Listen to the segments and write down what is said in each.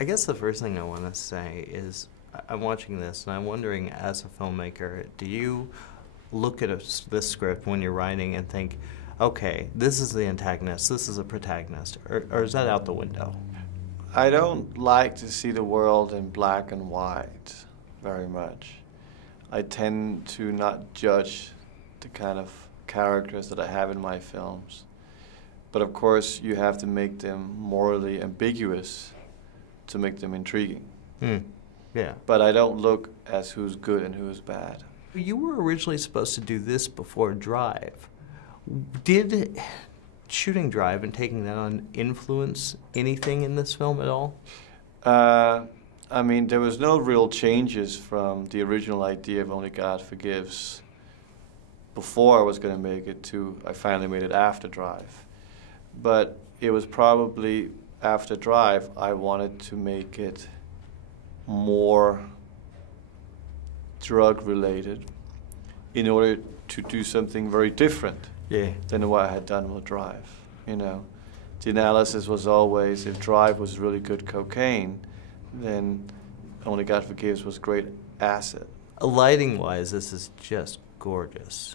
I guess the first thing I want to say is I'm watching this and I'm wondering, as a filmmaker, do you look at this script when you're writing and think, okay, this is the antagonist, this is a protagonist, or is that out the window? I don't like to see the world in black and white very much. I tend to not judge the kind of characters that I have in my films. But of course, you have to make them morally ambiguous to make them intriguing. Yeah. But I don't look as who's good and who's bad. You were originally supposed to do this before Drive. Did shooting Drive and taking that on influence anything in this film at all? I mean, there was no real changes from the original idea of Only God Forgives before I was going to make it to I finally made it after Drive. But it was probably after Drive I wanted to make it more drug-related in order to do something very different than what I had done with Drive. You know, the analysis was always, if Drive was really good cocaine, then Only God Forgives was great acid. Lighting-wise, this is just gorgeous.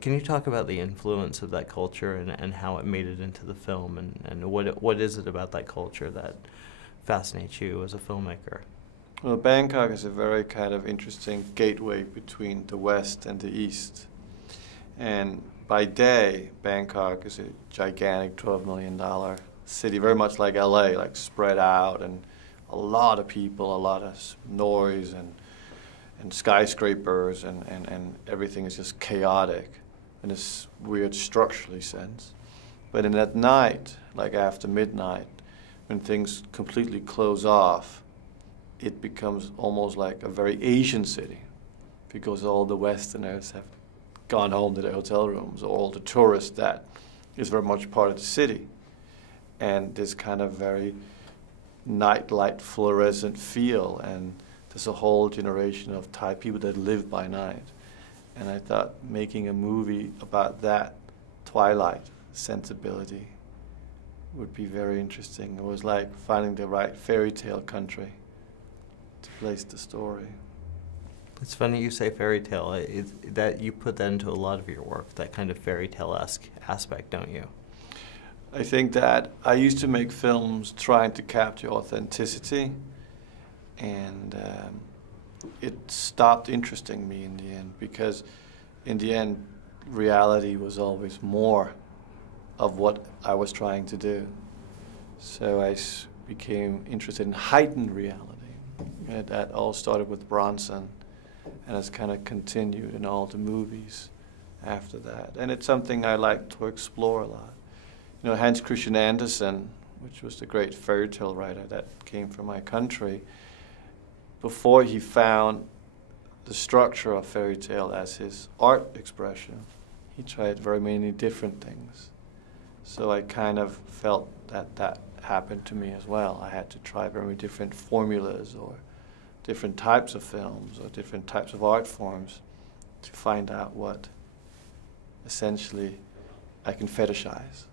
Can you talk about the influence of that culture and how it made it into the film, and what is it about that culture that fascinates you as a filmmaker? Well, Bangkok is a very kind of interesting gateway between the West and the East. And by day, Bangkok is a gigantic $12 million city, very much like LA, like spread out, and a lot of people, a lot of noise, and skyscrapers, and everything is just chaotic in this weird structurally sense. But in at night, like after midnight, when things completely close off, it becomes almost like a very Asian city, because all the Westerners have gone home to their hotel rooms, or all the tourists that is very much part of the city. And this kind of very nightlight fluorescent feel, and there's a whole generation of Thai people that live by night. And I thought making a movie about that twilight sensibility would be very interesting. It was like finding the right fairy tale country to place the story. It's funny you say fairy tale. That you put that into a lot of your work, that kind of fairy tale-esque aspect, don't you? I think that I used to make films trying to capture authenticity, and it stopped interesting me in the end, because in the end, reality was always more of what I was trying to do. So I became interested in heightened reality. And that all started with Bronson, and has kind of continued in all the movies after that. And it's something I like to explore a lot. You know, Hans Christian Andersen, which was the great fairy tale writer that came from my country, before he found the structure of fairy tale as his art expression, he tried very many different things. So I kind of felt that that happened to me as well. I had to try very many different formulas, or different types of films, or different types of art forms to find out what essentially I can fetishize.